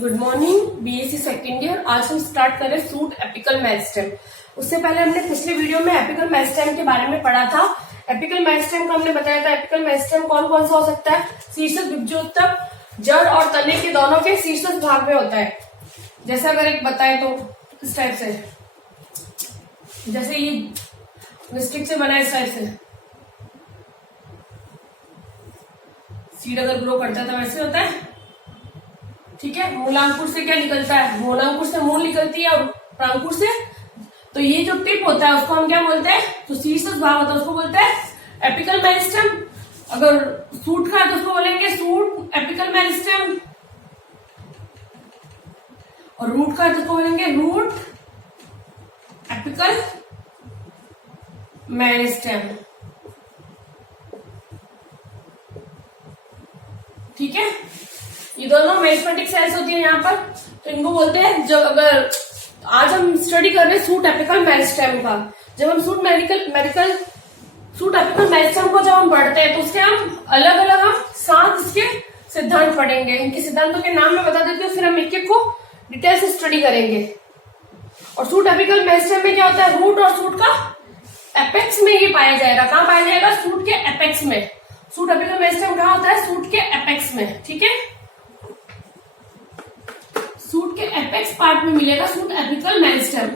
Good morning BSc second year. आज हम start कर रहे हैं सूट एपिकल मेरिस्टेम। उससे पहले हमने पिछले वीडियो में एपिकल मेरिस्टेम के बारे में पढ़ा था। एपिकल मेरिस्टेम का हमने बताया था एपिकल मेरिस्टेम कौन कौन सा हो सकता है। शीर्षक विभज्योतक जड़ और तने के दोनों के शीर्षक भाग में होता है। जैसे अगर एक बताए तो इस टाइप से, जैसे ये विस्टिक से बना है इस टाइप से, सीड अगर ग्रो करता है तो वैसे होता है। ठीक है, मूलांकुर से क्या निकलता है? मूलांकुर से मूल निकलती है और प्रांकुर से, तो ये जो टिप होता है उसको हम क्या बोलते हैं? जो शीर्षक भाग होता है उसको बोलते हैं एपिकल मेरिस्टेम। अगर सूट का है तो उसको बोलेंगे सूट एपिकल मेरिस्टेम, और रूट का है तो उसको बोलेंगे रूट एपिकल मेरिस्टेम। ठीक है, ये दोनों मेरिस्टेमेटिक सेल्स होती है यहाँ पर, तो इनको बोलते हैं। जब अगर आज हम स्टडी कर रहे हैं सूट एपिकल मेरिस्टेम का, जब हम सूट एपिकल मेरिस्टेम को जब हम पढ़ते हैं तो उसके हम अलग अलग हम 7 इसके सिद्धांत पढ़ेंगे। इनके सिद्धांतों के नाम मैं बता देती हूँ, फिर हम एक एक को डिटेल से स्टडी करेंगे। और सूट एपिकल मेरिस्टेम में क्या होता है? रूट और सूट का एपेक्स में ये पाया जाएगा। कहाँ पाया जाएगा? सूट के एपेक्स में। सूट एपिकल मेरिस्टेम कहाँ होता है? सूट के एपेक्स में। ठीक है, सूट के एपेक्स पार्ट में मिलेगा सूट एपिकल मेरिस्टेम।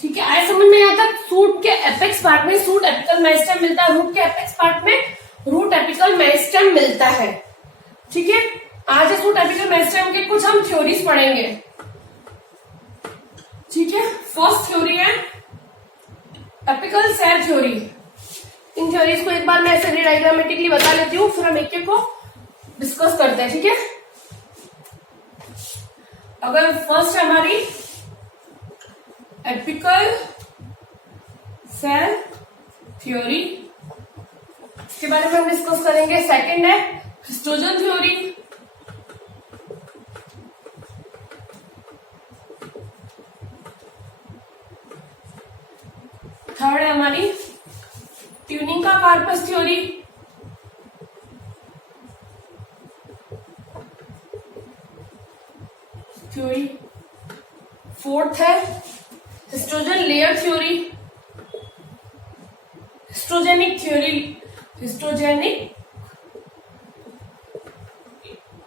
ठीक है, आए समझ में? यहाँ तक सूट के एपेक्स पार्ट में सूट एपिकल मेरिस्टेम मिलता है, रूट के एपेक्स पार्ट में रूट एपिकल मेरिस्टेम मिलता है। ठीक है, आज सूट एपिकल मेरिस्टेम के कुछ हम थ्योरीज पढ़ेंगे। ठीक है, फर्स्ट थ्योरी है एपिकल सेल थ्योरी। इन थ्योरीज को एक बार मैं ऐसे डायग्रामेटिकली बता लेती हूँ, फिर हम एक एक को डिस्कस करते हैं। ठीक है, अगर फर्स्ट है हमारी एपिकल सेल थ्योरी, इसके बारे में हम डिस्कस करेंगे। सेकंड है हिस्टोजन थ्योरी। थर्ड है हमारी ट्यूनिंग का कार्पस थ्योरी। फोर्थ है histogen layer theory, histogenic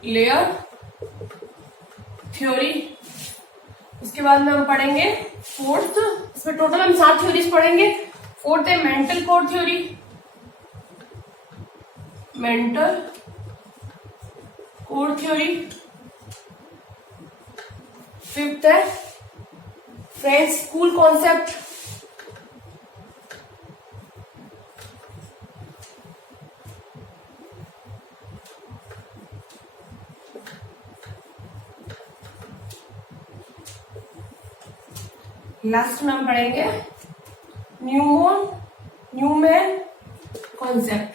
layer theory. उसके बाद में हम पढ़ेंगे फोर्थ, इसमें टोटल हम 7 थ्योरीज पढ़ेंगे। फोर्थ है mental core theory, mantle core theory. Fifth है फ्रेंच स्कूल कॉन्सेप्ट। लास्ट में हम पढ़ेंगे न्यूमैन कॉन्सेप्ट।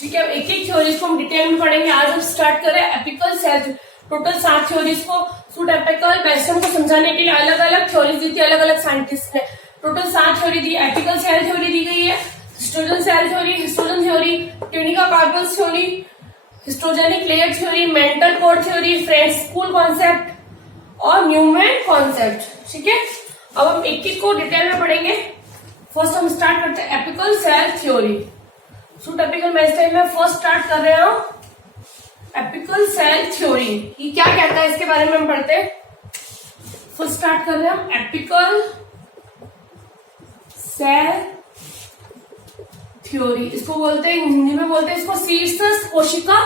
ठीक है, अब एक एक थ्योरीज को हम डिटेल में पढ़ेंगे। आज हम स्टार्ट करें एपिकल सेल। टोटल 7 थ्योरीज को सूट एपिकल मेरिस्टेम को समझाने के लिए अलग अलग थ्योरीज दी थी अलग अलग साइंटिस्ट ने। टोटल 7 थ्योरी दी। एपिकल सेल थ्योरी दी गई है, histogen cell theory, histogen theory, tunica corpus theory, histogenic layer theory, mantle core theory, French school concept और न्यूमैन कॉन्सेप्ट। ठीक है, अब हम एक एक को डिटेल में पढ़ेंगे। फर्स्ट हम स्टार्ट करते हैं apical cell theory. Shoot apical meristem में फर्स्ट स्टार्ट कर रहे हैं एपिकल सेल थ्योरी। ये क्या कहता है इसके बारे में हम पढ़ते हैं। फर्स्ट स्टार्ट कर रहे हैं एपिकल सेल थ्योरी। इसको बोलते हैं, हिंदी में बोलते हैं इसको शीर्षस्थ कोशिका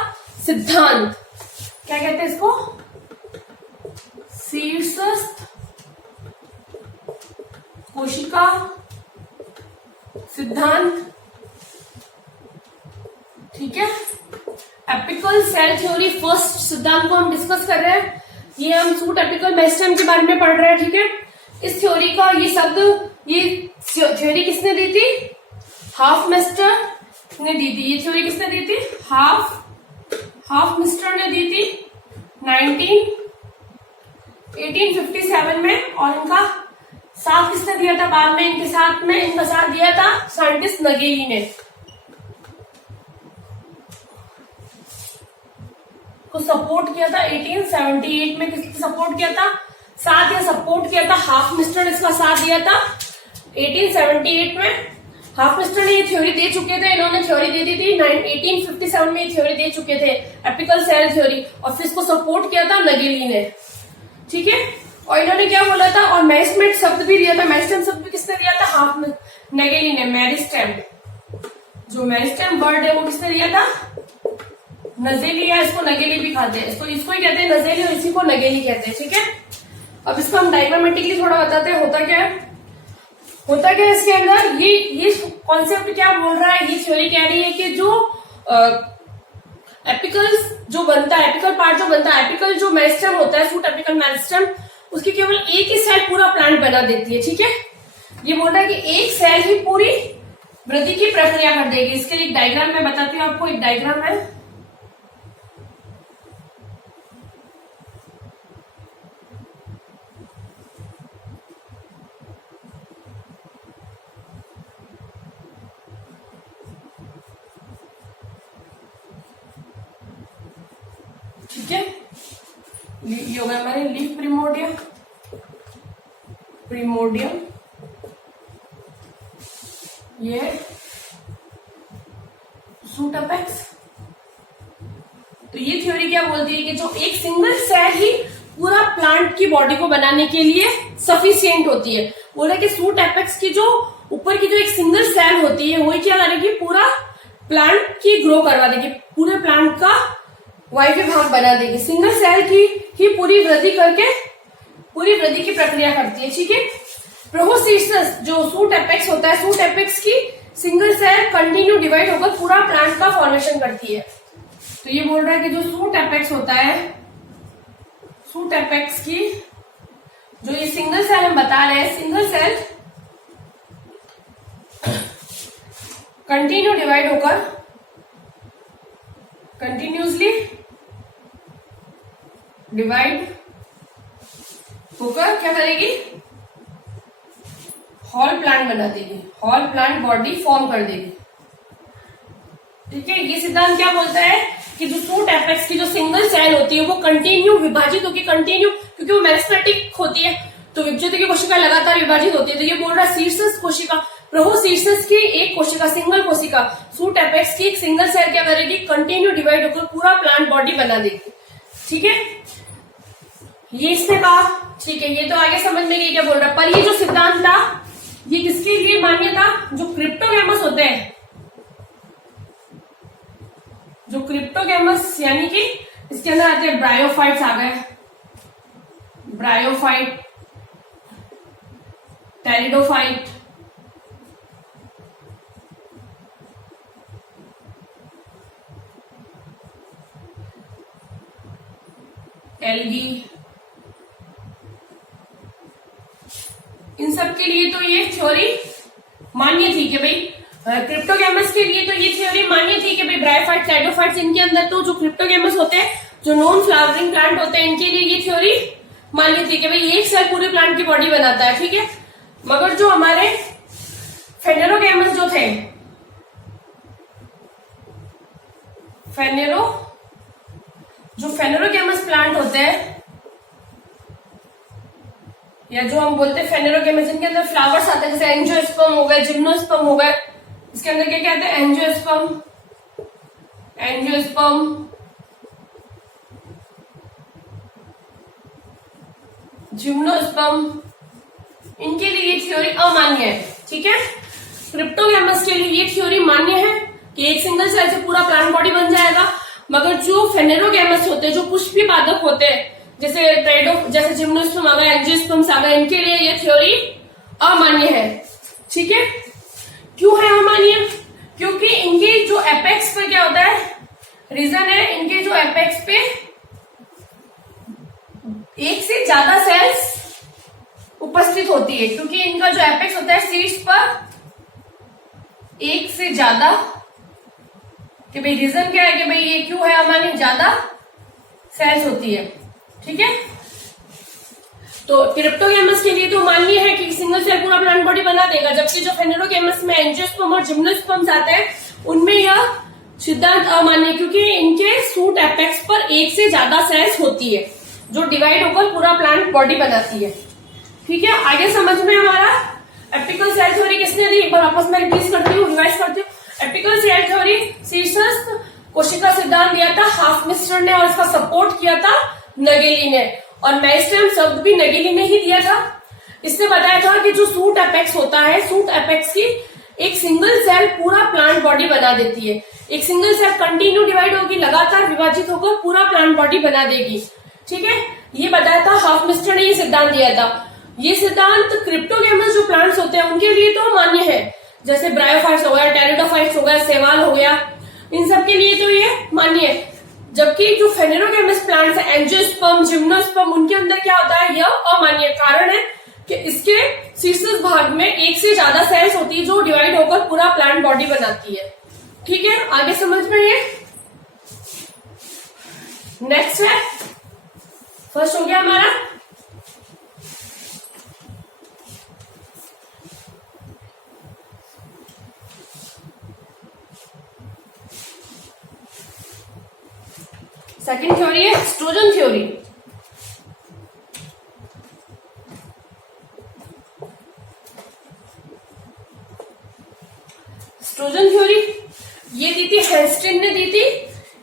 सिद्धांत। क्या कहते हैं इसको? शीर्षस्थ कोशिका सिद्धांत। ठीक है, एपिकल सेल थ्योरी फर्स्ट सिद्धांत को हम डिस्कस कर रहे हैं। ये हम सूट एपिकल मेरिस्टेम के बारे में पढ़ रहे हैं। ठीक है, इस थ्योरी का ये थ्योरी किसने दी थी? हाफमैस्टर ने दी थी। ये थ्योरी किसने दी थी? हाफमैस्टर ने दी थी 1857 में, और इनका साथ किसने दिया था बाद में इनका साथ दिया था साइंटिस्ट नगेली ने। को सपोर्ट किया था 1878 में, किसने सपोर्ट किया था, साथ या सपोर्ट किया था हाफ मिस्टर ने इसका साथ दिया था 1878 में। हाफ मिस्टर ने ये थ्योरी दे चुके थे, इन्होंने थ्योरी दे दी थी 1857 में, ये थ्योरी दे चुके थे एपिकल सेल थ्योरी, और फिर इसको सपोर्ट किया था नगेली ने, ठीक है। और इन्होंने क्या बोला था, और मेरिस्टेम शब्द भी दिया था, मेरिस्टेम शब्द भी किसने दिया था, हाफ नगेली ने। मेरिस्टेम, जो मेरिस्टेम वर्ड है वो किसने दिया था, नजेली, या इसको नगेली भी खाते हैं, इसको ही कहते हैं नजेली और इसी को नगेली कहते हैं, ठीक है। अब इसको हम डायग्रामेटिकली थोड़ा बताते हैं होता क्या है। होता क्या है इसके अंदर, ये कॉन्सेप्ट क्या बोल रहा है, ये थ्योरी कह रही है कि जो एपिकल्स जो बनता है, एपिकल पार्ट जो बनता है, एपिकल जो मेरिस्टेम होता है, शूट एपिकल मेरिस्टेम, उसकी केवल एक ही सेल पूरा प्लांट बना देती है, ठीक है। ये बोल रहा है कि एक सेल ही पूरी वृद्धि की प्रक्रिया कर देगी। इसके लिए एक डायग्राम मैं बताती हूँ आपको, एक डायग्राम है, ठीक है। ये होगा हमारे लीफ प्रिमोडियम, ये शूट अपेक्स। तो ये थ्योरी क्या बोलती है कि जो एक सिंगल सेल ही पूरा प्लांट की बॉडी को बनाने के लिए सफिशियंट होती है। बोला कि शूट एपेक्स की जो ऊपर की जो एक सिंगल सेल होती है वही क्या करेगी, पूरा प्लांट की ग्रो करवा देगी, पूरे प्लांट का वायव्य भाग बना देगी। सिंगल सेल की ही पूरी वृद्धि करके पूरी वृद्धि की प्रक्रिया करती है, ठीक है। प्रोहोसिस्टस जो शूट एपेक्स होता है, शूट एपेक्स की सिंगल सेल कंटिन्यू डिवाइड होकर पूरा प्लांट का फॉर्मेशन करती है। तो ये बोल रहा है कि जो शूट एपेक्स होता है, शूट एपेक्स की जो ये सिंगल सेल हम बता रहे हैं, सिंगल सेल कंटिन्यू डिवाइड होकर, कंटिन्यूसली डिवाइड होकर क्या करेगी, हॉल प्लांट बना देगी, हॉल प्लांट बॉडी फॉर्म कर देगी, ठीक है। ये सिद्धांत क्या बोलता है कि जो शूट एपेक्स की जो सिंगल सेल होती है वो कंटिन्यू विभाजित होगी, कंटिन्यू, क्योंकि वो मेरिस्टेमेटिक होती है तो विभाजित की कोशिका लगातार विभाजित होती है। तो ये बोल रहा है शीर्षस कोशिका, प्रोहोसिस्टस की एक कोशिका, सिंगल कोशिका, शूट एपेक्स की एक सिंगल सेल क्या करेगी, कंटिन्यू डिवाइड होकर पूरा प्लांट बॉडी बना देगी, ठीक है। ये इसने कहा, ठीक है, ये तो आगे समझ में गई क्या बोल रहा है। पर ये जो सिद्धांत था ये किसके लिए मान्य था, जो क्रिप्टोगैमस होते हैं, जो क्रिप्टोगैमस यानी कि इसके अंदर आते हैं ब्रायोफाइट्स आ गए, ब्रायोफाइट, टेरिडोफाइट, एल्गी, इन सब के लिए तो ये थ्योरी मान्य थी कि भाई, क्रिप्टोगैमस के लिए तो ये थ्योरी मान्य थी कि भाई ब्रायोफाइट, टेरिडोफाइट्स, इनके अंदर तो जो क्रिप्टोगैमस होते हैं, जो नॉन फ्लावरिंग प्लांट होते हैं, इनके लिए ये थ्योरी मान्य थी कि भाई एक सेल पूरे प्लांट की बॉडी बनाता है, ठीक है। मगर जो हमारे फेनेरोगैमस जो थे, जो फेनेरोगैमस प्लांट होते हैं, या जो हम बोलते हैं फेनेरोगैमस, जिनके अंदर फ्लावर्स आते हैं, जैसे एंजियोस्पर्म हो गए, जिम्नोस्पर्म हो गए, इसके अंदर क्या क्या आते हैं, एंजियोस्पर्म, जिम्नोस्पर्म, इनके लिए ये थ्योरी अमान्य है, ठीक है। क्रिप्टोगैमस के लिए ये थ्योरी मान्य है कि एक सिंगल सेल से पूरा प्लांट बॉडी बन जाएगा। मगर जो फेनेरोगैमस होते हैं, जो पुष्पी पादप होते हैं, जैसे जिम्नोस्पर्म आ गए, एंजियोस्पर्म्स आ गए, इनके लिए ये थ्योरी अमान्य है, ठीक है। क्यों है अमान्य, क्योंकि इनके जो एपेक्स पे क्या होता है, रीजन है इनके जो एपेक्स पे एक से ज्यादा सेल्स उपस्थित होती है, क्योंकि इनका जो एपेक्स होता है शीर्ष पर एक से ज्यादा, कि भाई रीजन क्या है कि भाई ये क्यों है अमान्य, ज्यादा सेल्स होती है, ठीक है। तो क्रिप्टोगेमस के लिए तो मान्य है कि सिंगल सेल पूरा प्लांट बॉडी बना देगा, जबकि जो फेनेरोगेमस में एंजियोस्पर्म और जिम्नोस्पर्म्स आते हैं उनमें यह सिद्धांत अमान्य है, क्योंकि इनके सूट एपेक्स पर एक से ज्यादा सेल्स होती है जो डिवाइड होकर पूरा प्लांट बॉडी बनाती है। ठीक है, आगे समझ में हमारा एपिकल सेल थ्योरी किसने दी, एक बार वापस मैं रिपीट करती हूँ, रिवाइज करती हूँ। एपिकल सेल थ्योरी शीर्षस्थ कोशिका सिद्धांत दिया था हाफ मिस्टर ने और इसका सपोर्ट किया था नगेली ने, और मेरिस्टेम शब्द भी नगेली ने ही दिया था। इसने बताया था कि जो सूट एपेक्स होता है, सूट एपेक्स की एक सिंगल सेल पूरा प्लांट बॉडी बना देती है। एक सिंगल सेल कंटिन्यू डिवाइड होगी, लगातार विभाजित होकर पूरा प्लांट बॉडी बना देगी। ठीक है, ये बताया था हाफ मिस्टर ने, ये सिद्धांत दिया था। ये सिद्धांत क्रिप्टोगेमस जो प्लांट्स होते हैं उनके लिए तो मान्य है, जैसे ब्रायोफाइट्स हो गया, टेरिडोफाइट्स हो गया, सेवाल हो गया, इन सब के लिए तो ये मान्य है। जबकि जो फेनेरोगेमस प्लांट्स है, एंजियोस्पर्म, जिम्नोस्पर्म, उनके अंदर क्या होता है, यह अमान्य। कारण है कि इसके शीर्ष भाग में एक से ज्यादा सेल्स होती है जो डिवाइड होकर पूरा प्लांट बॉडी बनाती है। ठीक है, आगे समझ में ये। नेक्स्ट है, फर्स्ट हो गया हमारा सेकेंड थ्योरी है स्ट्रोजन थ्योरी। स्ट्रोजन थ्योरी ये दी थी हेल्स्टीन ने, दी थी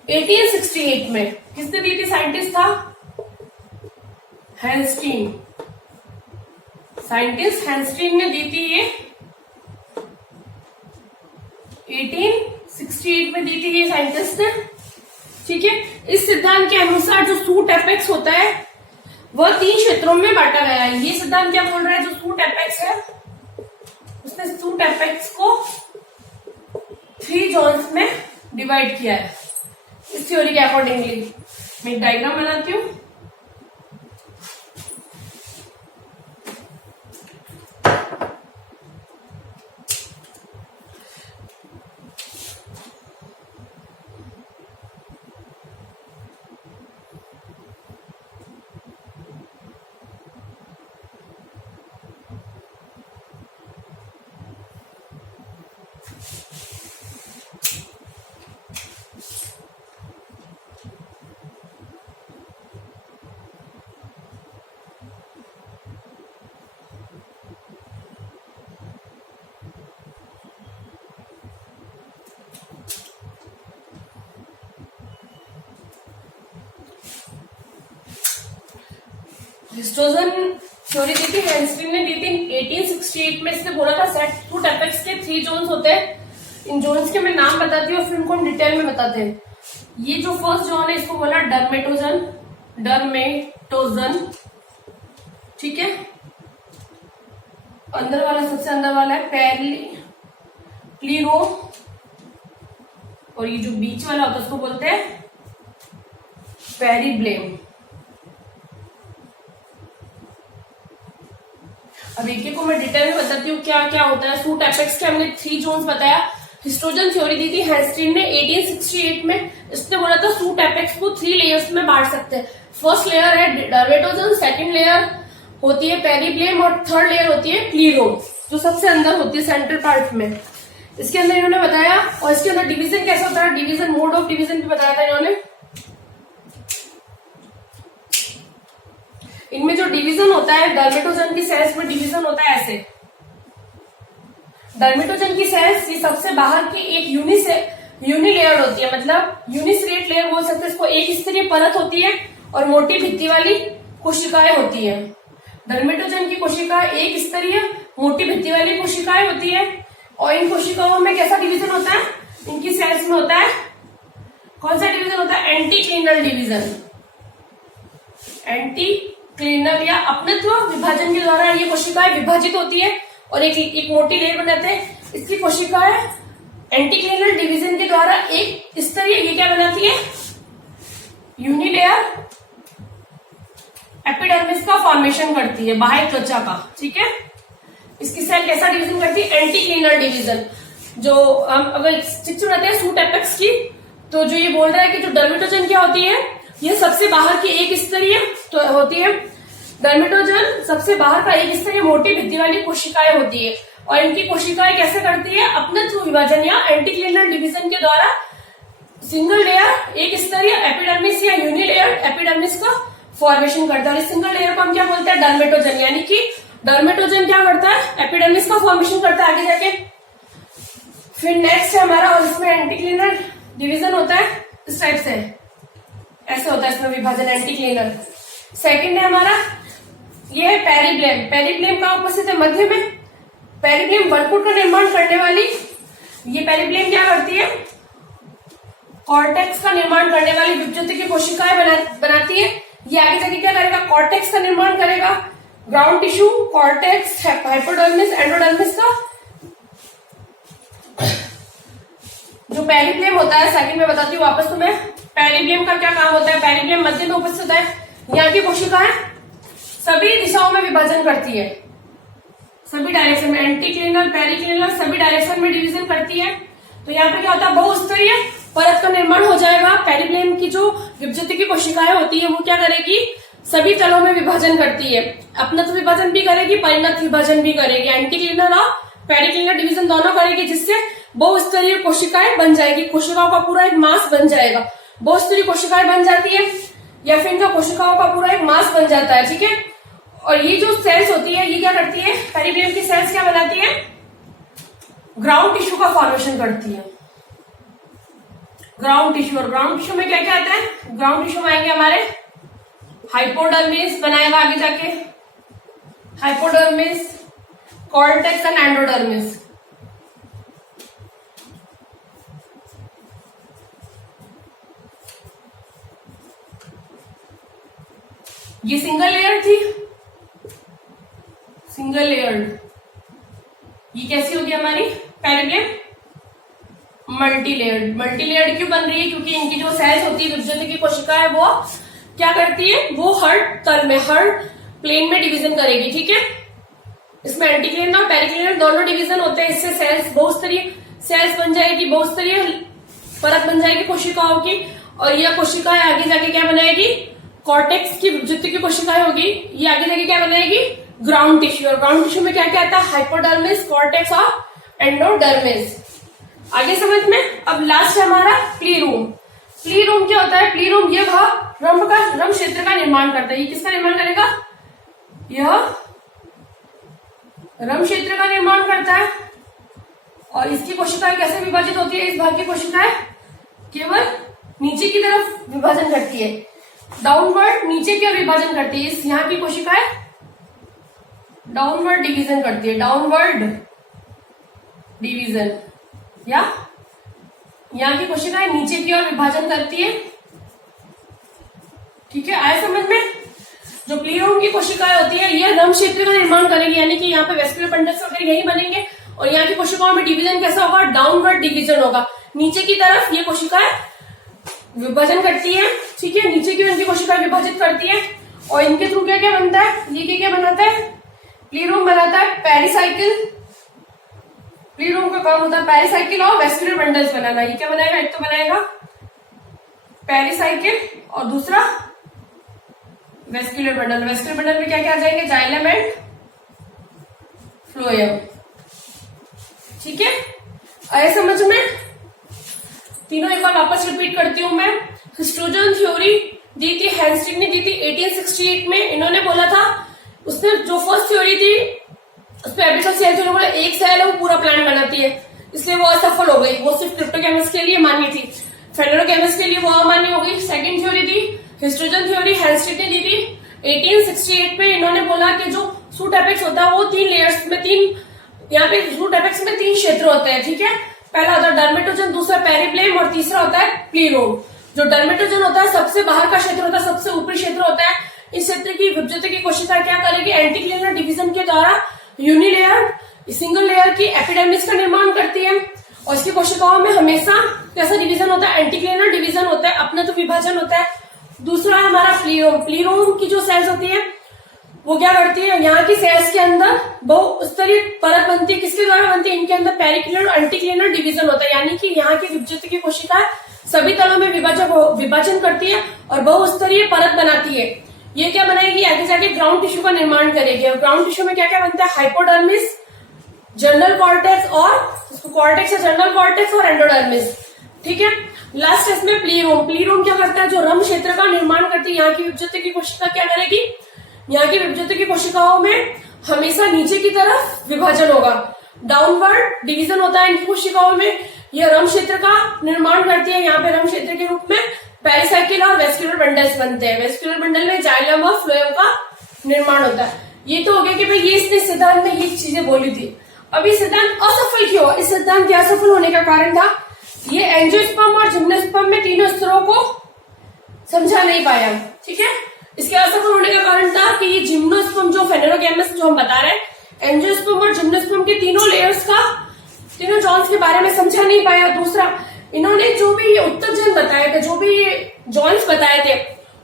1868 में। किसने दी थी, साइंटिस्ट था हेल्स्टीन, साइंटिस्ट हेल्स्टीन ने दी थी ये 1868 में दी थी ये साइंटिस्ट ने। ठीक है, इस सिद्धांत के अनुसार जो सूट एपेक्स होता है वह 3 क्षेत्रों में बांटा गया है। ये सिद्धांत क्या बोल रहा है, जो सूट एपेक्स है उसने सूट एपेक्स को 3 जोन्स में डिवाइड किया है इस थ्योरी के अकॉर्डिंगली। मैं एक डायग्राम बनाती हूँ। स्ट्रोजन थ्योरी दी थी हेल्स्टीन ने, दी थी 1868 में। इसने बोला था सेट सूट एपेक्स के 3 जोन्स होते हैं। इन जोन्स के मैं नाम बताती हूँ, फिर उनको हम डिटेल में बताते हैं। ये जो फर्स्ट जोन है इसको बोला डर्मेटोजन, डर्मेटोजन। ठीक है, अंदर वाला सबसे अंदर वाला है प्लीरो, और ये जो बीच वाला होता है उसको बोलते हैं पेरिब्लेम। अब एक को मैं डिटेल में बताती हूँ क्या क्या होता है। सूट एपेक्स के हमने 3 जोन्स बताया। हिस्ट्रोजन थ्योरी दी थी हेल्स्टीन ने 1868 में। इसने बोला था सूट एपेक्स को 3 लेयर्स में बांट सकते हैं। फर्स्ट लेयर है डर्मेटोजन, सेकंड लेयर होती है पेरिब्लेम, और थर्ड लेयर होती है प्लीरो, जो सबसे अंदर होती है सेंट्रल पार्ट में। इसके अंदर इन्होंने बताया, और इसके अंदर डिवीजन कैसे होता है, डिवीजन, मोड ऑफ डिवीजन भी बताया था इन्होंने। इनमें जो डिवीजन होता है, डर्मेटोजन की सेल्स में डिवीजन होता है ऐसे। डर्मेटोजन की सेल्स ये सबसे बाहर की एक यूनिलेयर होती है, मतलब यूनिसेलेट लेयर बोल सकते हैं इसको। एक स्तरीय परत होती है और मोटी भित्ति वाली कोशिकाएं होती है। डर्मेटोजन की कोशिका एक स्तरीय मोटी भित्ति वाली कोशिकाएं होती है, और इन कोशिकाओं में कैसा डिवीजन होता है, इनकी सेल्स में होता है, कौन सा डिवीजन होता है, एंटीक्लिनल डिवीजन। एंटीक्लिनल या अपनत्व विभाजन के द्वारा ये कोशिकाएं विभाजित होती है और एक मोटी लेयर बनाते हैं। इसकी कोशिकाएं एंटीक्लिनल डिवीजन के द्वारा एक स्तरीय ये क्या बनाती है, यूनिलेयर एपिडर्मिस का फॉर्मेशन करती है, बाह्य त्वचा का। ठीक है, इसकी सेल कैसा डिवीजन करती है, एंटीक्लिनल डिवीजन। जो हम अगर चित्र रहते हैं सूट एपेक्स की, तो जो ये बोल रहा है कि जो डर्मेटोजन क्या होती है, ये सबसे बाहर की एक स्तरीय तो होती है डर्मेटोजन सबसे बाहर का एक स्तरीय मोटी भित्ति वाली कोशिकाएं होती है और इनकी कोशिकाएं कैसे करती है, अपनत्व विभाजन या एंटीक्लिनल डिवीजन के द्वारा सिंगल लेयर एक स्तरीय एपिडर्मिस या यूनिलेयर एपिडर्मिस का फॉर्मेशन करता है। सिंगल लेयर को हम क्या बोलते हैं, डर्मेटोजन। यानी कि डर्मेटोजन क्या करता है, एपिडर्मिस का फॉर्मेशन करता है आगे जाके। फिर नेक्स्ट है हमारा, और इसमें एंटीक्लिनल डिवीजन होता है इस टाइप से, ऐसे होता है इसमें विभाजन एंटीक्लिनल। सेकंड है हमारा ये है पेरिब्लेम। पेरिब्लेम का उपस्थित है मध्य में। पेरिब्लेम वर्कपुट का निर्माण करने वाली, ये पेरिब्लेम क्या करती है, कॉर्टेक्स का निर्माण करने वाली विभज्योति की कोशिकाएं बनाती है। ये आगे जाके क्या करेगा, कॉर्टेक्स का निर्माण करेगा। Ground tissue, cortex, hypodermis, endodermis का जो पेरिब्लेम होता है, सेकंड में बताती हूँ वापस तुम्हें। पेरिब्लेम का क्या काम होता है, पेरिब्लेम मध्य में उपस्थित है। यहाँ की कोशिकाएं सभी दिशाओं में विभाजन करती है, सभी डायरेक्शन में, एंटीक्लिनल, पेरिक्लिनल, सभी डायरेक्शन में डिवीजन करती है। तो यहाँ पे क्या होता है, बहुस्तरीय परत का निर्माण हो जाएगा। पेरिब्लेम की जो विभज्योति की कोशिकाएं होती है वो क्या करेगी, सभी तलों में विभाजन करती है, अपनत्व विभाजन भी करेगी, परिणत विभाजन भी करेगी, एंटीक्लिनल और पेरिक्लिनल डिवीजन दोनों करेगी, जिससे बहुस्तरीय कोशिकाएं बन जाएगी। कोशिकाओं का पूरा एक मास बन जाएगा, बहुस्तरीय कोशिकाएं बन जाती है या फिर इनका कोशिकाओं का पूरा एक मास बन जाता है, ठीक है। और ये जो सेल्स होती है ये क्या करती है, पेरिब्लेम की सेल्स क्या बनाती है, ग्राउंड टिश्यू का फॉर्मेशन करती है, ग्राउंड टिश्यू। और ग्राउंड टिश्यू में क्या क्या आता है, ग्राउंड टिश्यू में आएंगे हमारे हाइपोडर्मिस बनाएगा आगे जाके, हाइपोडर्मिस, कॉर्टेक्स एंड एंडोडर्मिस। ये सिंगल लेयर थी, सिंगल लेयर्ड। ये कैसी होगी हमारी पेरिब्लेम, मल्टी लेयर्ड। मल्टी लेयर्ड क्यों बन रही है, क्योंकि इनकी जो सेल्स होती है, विभज्योति की कोशिका है, वो क्या करती है, वो हर तल में, हर प्लेन में डिवीजन करेगी, ठीक है। इसमें एंटीक्लिनल और पेरिक्लिनल दोनों डिवीजन होते हैं। इससे सेल्स बहुस्तरीय सेल्स बन जाएगी, बहुस्तरीय परत बन जाएगी कोशिकाओं की। और यह कोशिकाएं आगे जाके क्या बनाएगी, कॉर्टेक्स की विभज्योति की कोशिकाएं होगी, ये आगे जाके क्या बनाएगी, ग्राउंड टिश्यू। और ग्राउंड टिश्यू में क्या क्या आता है, हाइपोडर्मिस, कॉर्टेक्स और एंडोडर्मिस। आगे समझ में। अब लास्ट है हमारा प्ली रूम। प्ली रूम क्या होता है, प्ली रूम ये भाग रम क्षेत्र का निर्माण करता है। ये किसका निर्माण करेगा, यह रम क्षेत्र का निर्माण करता है। और इसकी कोशिकाएं कैसे विभाजित होती है, इस भाग की कोशिकाएं केवल नीचे की तरफ विभाजन करती है, डाउनवर्ड नीचे की ओर विभाजन करती है। इस यहाँ की कोशिकाएं डाउनवर्ड डिवीजन करती है, डाउनवर्ड डिवीजन, या यहाँ की कोशिकाएं नीचे की ओर विभाजन करती है, ठीक है। आया समझ में। जो प्लीरूम की कोशिकाएं होती है ये रम क्षेत्र का निर्माण करेगी, यानी कि यहाँ पे वेस्कुलर बंडल्स वगैरह यही बनेंगे। और यहाँ की कोशिकाओं में डिवीजन कैसा होगा, डाउनवर्ड डिवीजन होगा, नीचे की तरफ ये कोशिकाएं विभाजन करती है, ठीक है। नीचे की ओर इनकी कोशिकाएं विभाजित करती है। और इनके थ्रू क्या क्या बनता है, ये क्या क्या बनाता है, प्लीरूम बनाता है पेरिसाइकिल। प्लीरूम का काम होता है पेरिसाइकिल और वेस्कुलर बंडल्स बनाना। ये क्या बनाएगा, एक तो बनाएगा पेरिसाइकिल और दूसरा वेस्कुलर बंडल। वेस्कुलर बंडल में क्या क्या आ जाएंगे, जाइलम एंड फ्लोएम, ठीक है। आए समझ में। तीनों एक बार वापस रिपीट करती हूं मैं। हिस्ट्रोजन थ्योरी दी थी, हैंस्टिंग ने दी थी 1868 में। इन्होंने बोला था, उसने जो फर्स्ट थ्योरी थी उसमें एपिकल सेल थ्योरी बोला एक सेल है वो पूरा प्लांट बनाती है, इसलिए वो असफल हो गई। वो सिर्फ क्रिप्टोकेमिस्ट के लिए मान्य थी, फेलोकेमिस्ट के लिए वो अमान्य हो गई। सेकंड थ्योरी थी हिस्ट्रोजन थ्योरी, हैंस्टिंग ने दी थी 1868 में। इन्होंने बोला कि जो सूट एपेक्स होता है वो 3 लेयर्स में, 3 यहाँ पे सूट एपेक्स में 3 क्षेत्र होते हैं, ठीक है। पहला होता है डर्मेटोजन, दूसरा पेरिब्लेम और तीसरा होता है प्लीरूम। जो डर्मेटोजन होता है सबसे बाहर का क्षेत्र होता है, सबसे ऊपरी क्षेत्र होता है। इस क्षेत्र की विभज्योति की कोशिका क्या करेगी, एंटीक्लिनल डिवीजन के द्वारा यूनिलेयर सिंगल लेयर की एपिडर्मिस का निर्माण करती है। और इसकी कोशिकाओं में हमेशा कैसा डिवीजन होता है, एंटीक्लिनल डिवीजन होता है, अपनत्व विभाजन होता है। दूसरा है हमारा प्लीरूम। प्लीरूम की जो सेल्स होती है वो क्या करती है, यहाँ की सेल्स के अंदर बहुस्तरीय परत बनती है। किसके द्वारा बनती है, इनके अंदर पेरिक्लिनल और एंटीक्लिनल डिवीजन होता है, यानी कि यहाँ की विभज्योति की कोशिका सभी तलों में विभाजन करती है और बहुस्तरीय परत बनाती है। ये क्या बनाएगी, आगे जाके ग्राउंड टिश्यू का निर्माण करेगी। और ग्राउंड टिश्यू में क्या क्या बनता है, हाइपोडर्मिस, जनरल कॉर्टेक्स और कॉर्टेक्स या जनरल कॉर्टेक्स और एंडोडर्मिस। ठीक है, लास्ट इसमें प्लीरोम। प्लीरोम क्या करता है, जो रम क्षेत्र का निर्माण करती है। यहाँ की विभजोत्य की कोशिका क्या करेगी, यहाँ की विभजोत्य की कोशिकाओं में हमेशा नीचे की तरफ विभाजन होगा, डाउनवर्ड डिवीजन होता है इनकी कोशिकाओं में। यह रम क्षेत्र का निर्माण करती है। यहाँ पे रम क्षेत्र के रूप में पेरिसाइकिल और वेस्कुलर बंडल्स बनते हैं। वेस्कुलर बंडल में जाइलम और फ्लोएम का निर्माण होता है। ये तो हो गया कि भाई ये इसने सिद्धांत में ये चीजें बोली थी। अब ये सिद्धांत असफल क्यों, इस सिद्धांत के असफल होने का कारण था ये एंजियोस्पर्म और जिम्नोस्पर्म में तीनों स्तरों को समझा नहीं पाया। ठीक है, इसके असफल होने का कारण था कि ये जिम्नोस्पर्म जो फेनेरोगैमस जो हम बता रहे हैं, एंजियोस्पर्म और जिम्नोस्पर्म के तीनों लेयर्स का, तीनों जॉन्स के बारे में समझा नहीं पाया। दूसरा, इन्होंने जो भी ये उत्तेजन बताए थे, जो भी ये जॉन्स बताए थे,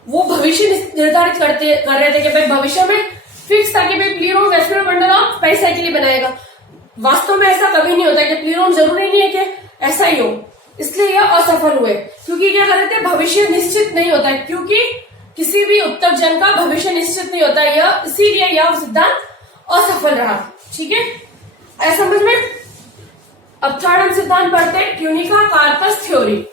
वो भविष्य निर्धारित कर रहे थे कि भाई भविष्य में फिक्स था कि भाई प्लीरोम वेस्कुलर बंडल और पेरिसाइकिल बनाएगा। वास्तव में ऐसा कभी नहीं होता कि प्लीरोम जरूरी नहीं है कि ऐसा ही हो, इसलिए यह असफल हुए। क्योंकि क्या कर रहे थे, भविष्य निश्चित नहीं होता है, क्योंकि किसी भी उत्तेजन का भविष्य निश्चित नहीं होता है, यह इसीलिए यह सिद्धांत असफल रहा। ठीक है, ऐसा समझ में। अब थर्ड हम सिद्धांत पढ़ते हैं, tunica corpus theory.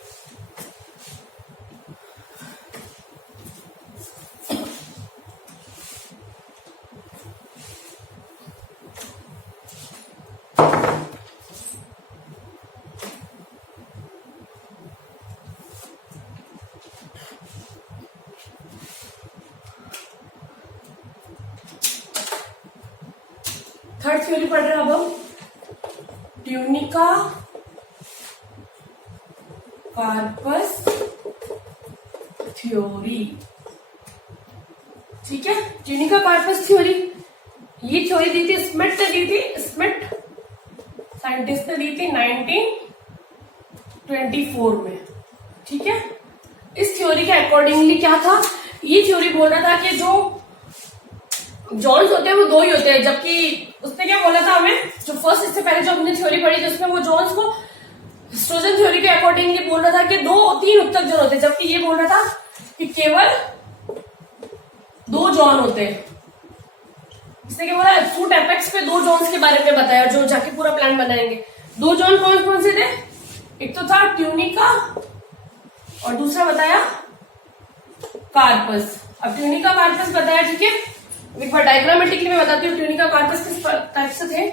Third theory पढ़ रहे हैं अब हम, ट्यूनिका कार्पस थ्योरी। ठीक है, ट्यूनिका कार्पस थ्योरी, ये थ्योरी दी थी स्मिथ ने, दी थी स्मिथ साइंटिस्ट ने दी थी 1924 में। ठीक है, इस थ्योरी के अकॉर्डिंगली क्या था, ये थ्योरी बोल रहा था कि जो जॉन्स होते हैं वो दो ही होते हैं, जबकि उसने क्या बोला था हमें, जो फर्स्ट इससे पहले जो हमने थ्योरी पढ़ी थी उसमें वो जॉन्स को स्ट्रोजन थ्योरी के अकॉर्डिंगली बोल रहा था कि 2 और 3 उत्तक जॉन होते हैं, जबकि ये बोल रहा था कि केवल 2 जॉन होते हैं। इसने क्या बोला, फूट एपेक्स पे 2 जॉन्स के बारे में बताया जो जाके पूरा प्लान बनाएंगे। 2 जॉन कौन कौन से थे, एक तो था ट्यूनिका और दूसरा बताया कार्पस। अब ट्यूनिका कार्पस बताया, ठीक है, एक बार डायग्रामेटिकली मैं बताती हूँ ट्यूनिका कार्पस किस टाइप से थे।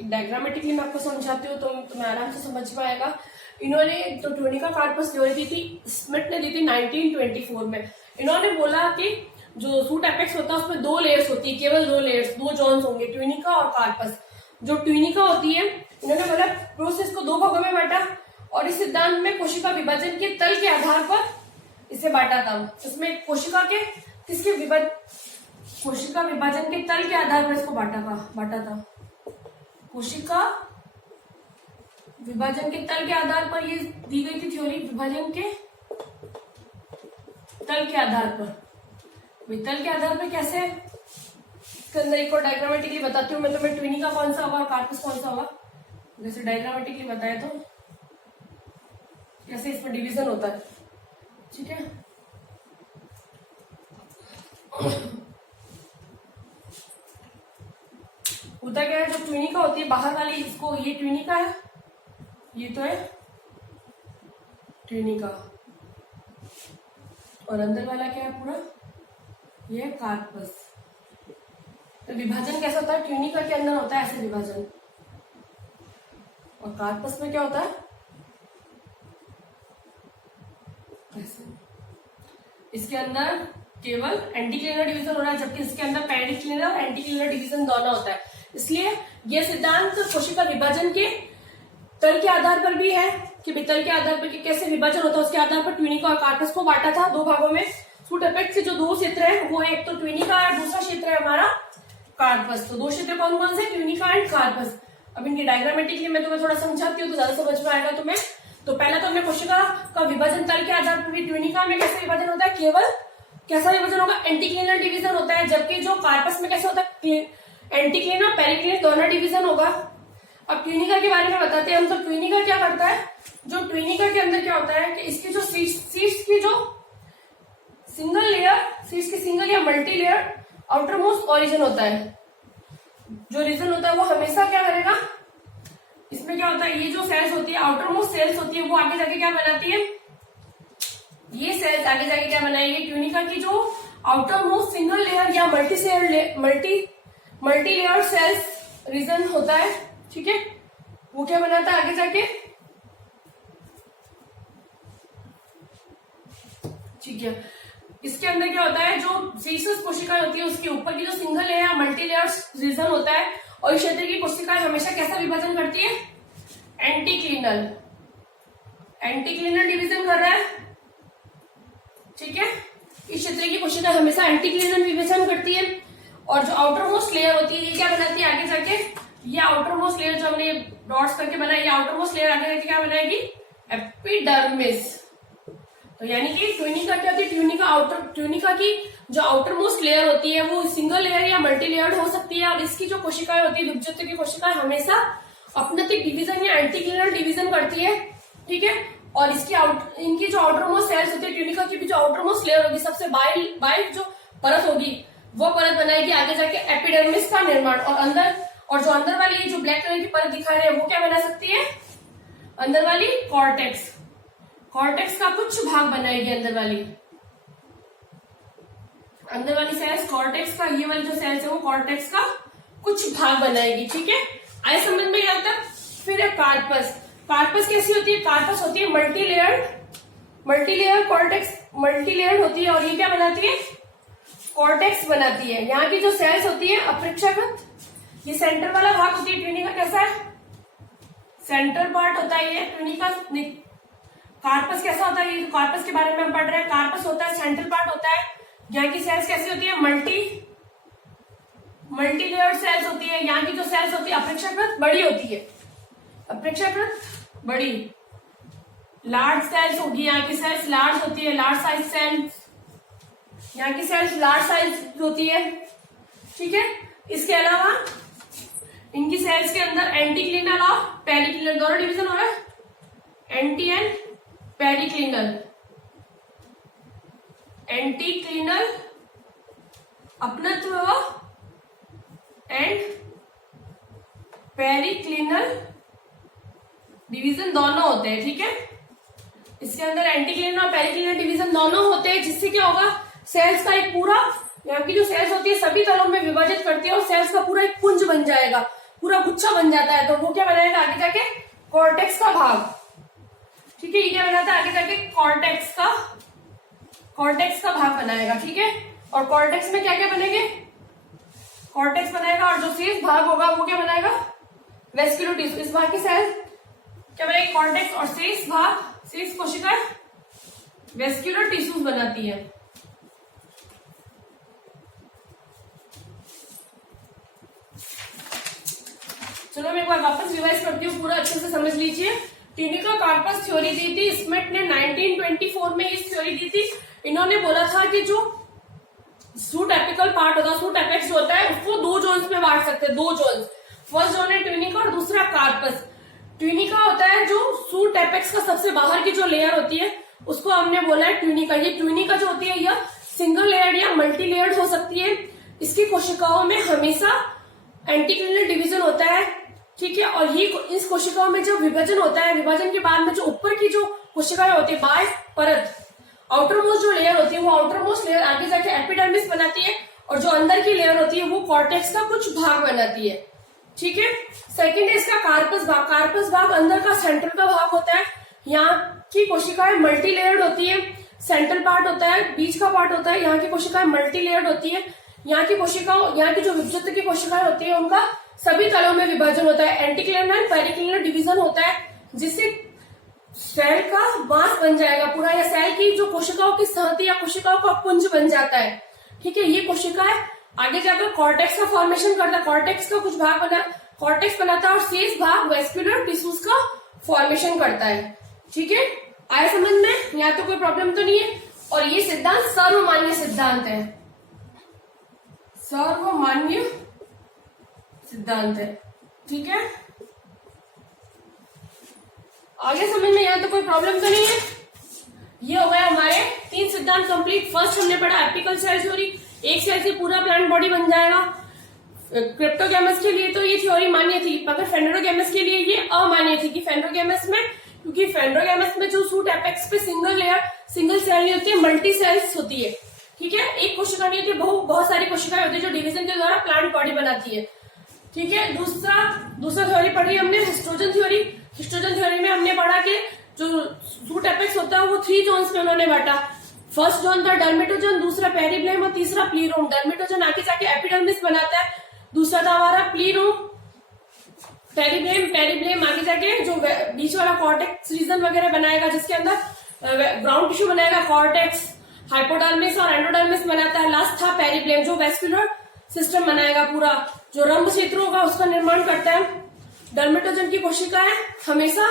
डायग्रामेटिकली मैं आपको समझाती हूँ तो तुम्हें आराम से समझ में आएगा। इन्होंने तो ट्यूनिका कार्पस थ्योरी दी थी, स्मिथ ने दी थी 1924 में। इन्होंने बोला कि जो सूट एपेक्स होता है उसमें 2 लेयर्स होती है, केवल 2 लेयर्स, 2 जॉन्स होंगे, ट्यूनिका और कार्पस। जो ट्यूनिका होती है, इन्होंने बोला प्रोसेस को 2 भागों में बांटा और इस सिद्धांत में कोशिका विभाजन के तल के आधार पर इसे बांटा था। इसमें कोशिका के कोशिका विभाजन के तल के आधार पर इसको बांटा था। कोशिका विभाजन के तल के आधार पर ये दी गई थी थ्योरी, विभाजन के तल के आधार पर। तल के आधार पर कैसे, इसके अंदर एक और डायग्रामेटिकली बताती हूँ मैं तुम्हें, ट्यूनिका कौन सा होगा और कार्पस कौन सा होगा। जैसे डायग्रामेटिकली बताया तो कैसे इसमें डिवीजन होता है। ठीक है, होता क्या है, जो ट्यूनिका होती है बाहर वाली, इसको ये ट्यूनिका है, ये तो है ट्यूनिका, और अंदर वाला क्या है पूरा, ये है कार्पस। तो विभाजन कैसा होता है, ट्यूनिका के अंदर होता है ऐसे विभाजन, और कार्पस में क्या होता है ऐसे। इसके अंदर केवल एंटीक्लिनर डिवीजन हो रहा है, जबकि इसके अंदर पेरिक्लिनर और एंटीक्लिनर डिवीजन दोनों होता है। इसलिए यह सिद्धांत कोशिका विभाजन के तल के आधार पर भी है कि तल के आधार पर कि कैसे विभाजन होता है, उसके आधार पर ट्यूनिका और कार्पस को बांटा था दो भागों में। सूट एपेक्स के जो दो क्षेत्र है वो एक तो ट्यूनिका है, दूसरा क्षेत्र है हमारा कार्पस। तो दो क्षेत्र कौन कौन से, ट्यूनिका एंड कार्पस। अब इनके डायग्रामेटिकली मैं तुम्हें थोड़ा समझाती हूँ तो ज्यादा समझ में आएगा तुम्हें। तो पहला तो हमने कोशिका का विभाजन तल के आधार पर भी, ट्यूनिका में कैसे विभाजन होता है, केवल कैसा विभाजन होगा, एंटीक्लिनर डिवीजन होता है, जबकि जो कार्पस में कैसे होता है, एंटीक्लिनर पेरिक्लिनर दोनों डिवीजन होगा। अब ट्यूनिका के बारे में बताते हैं हम। तो ट्यूनिका क्या करता है, जो ट्यूनिका के अंदर क्या होता है कि इसकी जो सीड्स की जो सिंगल लेयर, सीड्स की सिंगल या multi layer outer most origin होता है, जो रीजन होता है वो हमेशा क्या करेगा, इसमें क्या होता है, ये जो सेल्स होती है आउटर मोस्ट सेल्स होती है वो आगे जाके क्या बनाती है, ये सेल्स आगे जाके क्या बनाएगी, ट्यूनिका की जो आउटर मोस्ट सिंगल लेयर या मल्टी लेयर सेल्स रीजन होता है, ठीक है, वो क्या बनाता है आगे जाके, ठीक है। इसके अंदर क्या होता है, जो सीसस कोशिकाएं होती है उसके ऊपर की जो सिंगल लेयर या मल्टी लेयर रीजन होता है, और इस क्षेत्र की कोशिकाएं हमेशा कैसा विभाजन करती है, एंटीक्लिनल डिवीजन कर रहा है, ठीक है। इस क्षेत्र की कोशिकाएं हमेशा एंटीक्लिनल विभाजन करती है, और जो आउटर मोस्ट लेयर होती है ये क्या बनाती है आगे जाके, ये आउटर मोस्ट लेयर जो हमने डॉट्स करके बनाई, ये आउटर मोस्ट लेयर आगे जाके क्या बनाएगी, एपिडर्मिस। तो यानी कि ट्यूनिका क्या होती है, ट्यूनिका की जो आउटर मोस्ट लेयर होती है वो सिंगल लेयर या मल्टी लेयर्ड हो सकती है, और इसकी जो कोशिकाएं होती है, विभजित की कोशिकाएं हमेशा अपनतिक डिवीजन या एंटीक्लिनल डिवीजन करती है, ठीक है। और इनकी जो आउटर मोस्ट सेल्स होती है, ट्यूनिका की भी जो आउटर मोस्ट लेयर होगी, सबसे बाहर जो परत होगी वो परत बनाएगी आगे जाके एपिडर्मिस का निर्माण, और जो अंदर वाली जो ब्लैक कलर की परत दिखा रहे हैं वो क्या बना सकती है, अंदर वाली कॉर्टेक्स का कुछ भाग बनाएगी, अंदर वाली सेल्स कॉर्टेक्स का, ये वाली जो सेल्स है वो कॉर्टेक्स का कुछ भाग बनाएगी, ठीक है। आए समझ में यहाँ तक। फिर है कार्पस कैसी होती है, कार्पस होती है multi layer cortex, multi layer होती है, और ये क्या बनाती है, कॉर्टेक्स बनाती है। यहाँ की जो सेल्स होती है अपेक्षाकृत, ये सेंटर वाला भाग होती है, ट्यूनिका कैसा है, सेंट्रल पार्ट होता है ये ट्यूनिका। कार्पस कैसा होता है, ये कार्पस के बारे में हम पढ़ रहे हैं, कार्पस होता है सेंट्रल पार्ट होता है। यहाँ की सेल्स कैसी होती है, मल्टी लेयर सेल्स होती है। यहाँ की जो सेल्स होती है अपेक्षाकृत बड़ी होती है, लार्ज सेल्स होगी, यहाँ की सेल्स लार्ज होती है, लार्ज साइज सेल्स, यहाँ की सेल्स लार्ज साइज होती है, ठीक है। इसके अलावा इनकी सेल्स के अंदर एंटीक्लिनल और पेरिक्लिनल दोनों डिवीजन हो रहा है, एंटी एंड एंटीक्लिनल अपनत्व एंड पेरिक्लिनल डिवीजन दोनों होते हैं, ठीक है। इसके अंदर एंटीक्लिनल और पेरिक्लिनल डिवीजन दोनों होते हैं, जिससे क्या होगा, सेल्स का एक पूरा, यहाँ की जो सेल्स होती है सभी तलों में विभाजित करती है, और सेल्स का पूरा एक पुंज बन जाएगा, पूरा गुच्छा बन जाता है। तो वो क्या बनाएगा आगे जाके, कॉर्टेक्स का भाग, ठीक है। ये क्या बनाता है आगे जाके, कॉर्टेक्स का भाग बनाएगा, ठीक है। और कॉर्टेक्स में क्या क्या बनेंगे, कॉर्टेक्स बनाएगा, और जो शेष भाग होगा वो क्या बनाएगा, वेस्क्यूलर टिश्यू। इस भाग की सेल क्या बनेगी, कॉर्टेक्स, और शेष कोशिका वेस्क्यूलर टिश्यूज बनाती है। चलो मैं एक बार वापस रिवाइज करती हूँ, पूरा अच्छे से समझ लीजिए। ट्यूनिका कार्पस थ्योरी दी थी स्मिथ ने 1924 में, इस थ्योरी दी थी। इन्होंने बोला था कि जो सूट एपिकल पार्ट होता है, सूट एपेक्स होता है, उसको दो जोन्स में बांट सकते हैं, दो जोन्स। फर्स्ट जोन है ट्यूनिका और दूसरा कार्पस। ट्यूनिका होता है जो सूट एपेक्स का सबसे बाहर की जो लेयर होती है उसको हमने बोला है ट्यूनिका। ये ट्यूनिका जो होती है यह सिंगल लेयर्ड या मल्टी लेयर्ड हो सकती है। इसकी कोशिकाओं में हमेशा एंटीक्लिनर डिवीजन होता है, ठीक है। और ये इस कोशिकाओं में जब विभाजन होता है, विभाजन के बाद में जो ऊपर की जो कोशिकाएं होती है, बाह्य परत, आउटर मोस्ट जो लेयर होती है, वो आउटर मोस्ट लेयर आगे जाके एपिडर्मिस बनाती है, और जो अंदर की लेयर होती है वो कॉर्टेक्स का कुछ भाग बनाती है, ठीक है। सेकेंड है इसका कार्पस भाग। कार्पस भाग अंदर का सेंट्रल का भाग होता है। यहाँ की कोशिकाएं मल्टी लेयर्ड होती है। सेंट्रल पार्ट होता है, बीच का पार्ट होता है। यहाँ की कोशिकाएं मल्टी लेयर्ड होती है। यहाँ की कोशिकाओं, यहाँ की जो विभुत्व की कोशिकाएं होती है, उनका सभी तलों में विभाजन होता है। एंटीक्लिनर पेरिक्लिनर डिवीजन होता है, जिससे सेल का मास बन जाएगा पूरा, या सेल की जो कोशिकाओं की संहति या कोशिकाओं का पुंज बन जाता है, ठीक है। ये कोशिकाएं आगे जाकर कॉर्टेक्स का फॉर्मेशन करता है, कॉर्टेक्स का कुछ भाग कॉर्टेक्स बनाता है, और शेष भाग वेस्कुलर टिश्यूज का फॉर्मेशन करता है, ठीक है। आया समझ में? यहाँ तो कोई प्रॉब्लम तो नहीं है। और ये सिद्धांत सर्वमान्य सिद्धांत है, सर्वमान्य सिद्धांत है, ठीक है। आगे समझ में? यहाँ तो कोई प्रॉब्लम तो नहीं है। ये हो गया हमारे 3 सिद्धांत कंप्लीट। फर्स्ट हमने पढ़ा एपिकल सेल थ्योरी, एक सेल से पूरा प्लांट बॉडी बन जाएगा। क्रिप्टोगैमस के लिए तो ये थ्योरी मान्य थी, मगर फेंड्रोगैमस के लिए ये अमान्य थी। कि फेंड्रोगैमस में, क्योंकि फेंड्रोगैमस में जो सूट एपेक्स पे सिंगल सेल नहीं होती है, मल्टी सेल्स होती है, ठीक है। एक कोशिका नहीं होती, बहुत सारी कोशिकाएं होती है जो डिवीजन के द्वारा प्लांट बॉडी बनाती है, ठीक है। दूसरा थ्योरी पढ़ी हमने हिस्टोजन थ्योरी। हिस्टोजन थ्योरी में हमने पढ़ा कि जो सूट एपेक्स होता है वो 3 जोन्स में उन्होंने बांटा। फर्स्ट जोन था डर्मेटोजन, दूसरा पेरिब्लेम और तीसरा प्लीरोम। डर्मेटोजन आगे जाके एपिडर्मिस बनाता है, दूसरा था हमारा प्लीरोम। पेरिब्लेम आगे जाके जो बीच वाला कॉर्टेक्स रीजन वगैरह बनाएगा, जिसके अंदर ग्राउंड टिश्यू बनाएगा, कॉर्टेक्स, हाइपोडर्मिस और एंडोडर्मिस बनाता है। लास्ट था पेरिब्लेम, जो वेस्कुलर सिस्टम बनाएगा पूरा, जो रंभ क्षेत्र होगा उसका निर्माण करता है। डर्मेटोजन की कोशिकाएं हमेशा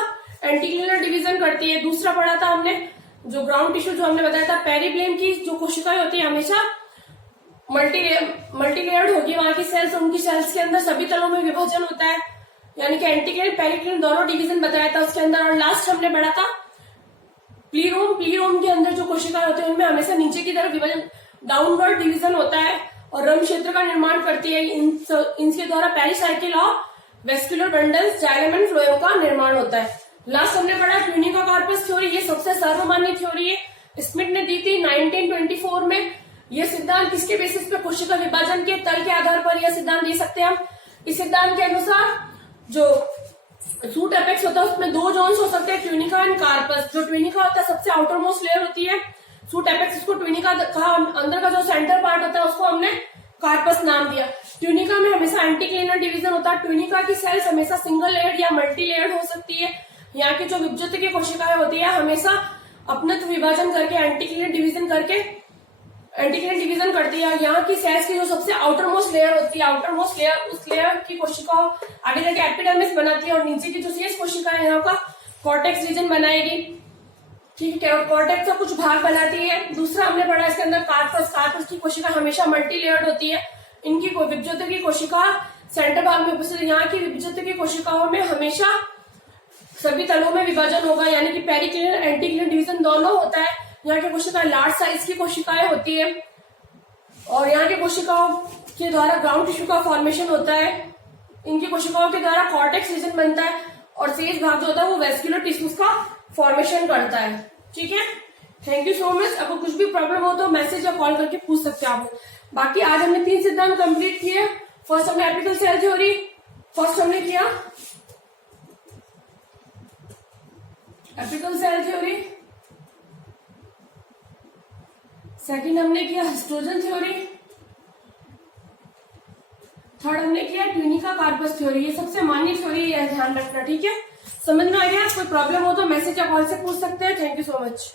एंटीक्लिनर डिवीजन करती है। दूसरा पढ़ा था हमने जो ग्राउंड टिश्यू, जो हमने बताया था पेरिब्लेम की जो कोशिकाएं होती है हमेशा मल्टीलेयर्ड होगी। वहां की सेल्स, उनकी सेल्स के अंदर सभी तलों में विभाजन होता है, यानी कि एंटीक्लिनर पेरिक्लिनर दोनों डिवीजन बताया था उसके अंदर। और लास्ट हमने पढ़ा था प्लीरोम। प्लीरोम के अंदर जो कोशिकाएं होती है उनमें हमेशा नीचे की तरफ विभाजन, डाउनवर्ड डिवीजन होता है, और रंग क्षेत्र का निर्माण करती है। इनके द्वारा पेरिसाइकिल और vascular bundles, xylem and phloem का निर्माण होता है। लास्ट हमने पढ़ा ट्यूनिका कार्पस थ्योरी। ये सबसे सर्वमान्य थ्योरी है, स्मिथ ने दी थी 1924 में। यह सिद्धांत किसके बेसिस पे? कोशिका विभाजन के तल के आधार पर यह सिद्धांत दे सकते हैं हम। इस सिद्धांत के अनुसार जो सूट एपेक्स होता है उसमें 2 जोन्स हो सकते हैं, ट्यूनिका एंड कार्पस। जो ट्यूनिका होता है सबसे आउटर मोस्ट लेयर होती है, सूट एपेक्स उसको ट्यूनिका कहा। अंदर का जो सेंटर पार्ट होता है उसको हमने कार्पस नाम दिया। ट्यूनिका में हमेशा एंटीक्लिनर डिवीजन होता है। ट्यूनिका की सेल्स हमेशा सिंगल लेयर्ड या मल्टी लेयर्ड हो सकती है। यहाँ की जो विभुत्व की कोशिकाएं होती है हमेशा अपनत्व विभाजन करके एंटीक्लिनर डिवीजन करती है। यहाँ की सेल्स की जो सबसे आउटर मोस्ट लेयर होती है, आउटर मोस्ट लेयर, उस लेयर की कोशिकाओं आगे जाके एपिडर्मिस बनाती है, और नीचे की जो शेष कोशिकाएं यहाँ का कॉर्टेक्स रीजन बनाएगी, ठीक है। और कॉर्टेक्स का कुछ भाग बनाती है। दूसरा हमने पढ़ा इसके अंदर कार्पस। कार्पस की कोशिका हमेशा मल्टी लेयर्ड होती है। इनकी विभुत्व की कोशिका सेंटर भाग में उपस्थित। यहाँ की विभुत्व की कोशिकाओं में हमेशा सभी तलों में विभाजन होगा, यानी कि पेरिक्लिनर एंटीक्लिनर डिवीजन दोनों होता है। यहाँ की कोशिकाएं लार्ज साइज की कोशिकाएं होती है, और यहाँ की कोशिकाओं के द्वारा ग्राउंड टिश्यू का फॉर्मेशन होता है। इनकी कोशिकाओं के द्वारा कॉर्टेक्स रीजन बनता है, और शेष भाग जो होता है वो वेस्कुलर टिश्यूज का फॉर्मेशन करता है, ठीक है। Thank you so much. अगर कुछ भी प्रॉब्लम हो तो मैसेज या कॉल करके पूछ सकते हैं आप। बाकी आज हमने 3 सिद्धांत कंप्लीट किए। फर्स्ट हमने apical cell theory, apical cell theory, second हमने किया हिस्टोजन थ्योरी, थर्ड हमने किया ट्यूनिका कार्पस थ्योरी। ये सबसे मान्य थ्योरी है, ध्यान रखना, ठीक है। समझ में आ गया? कोई प्रॉब्लम हो तो मैसेज या कॉल से पूछ सकते हैं। Thank you so much.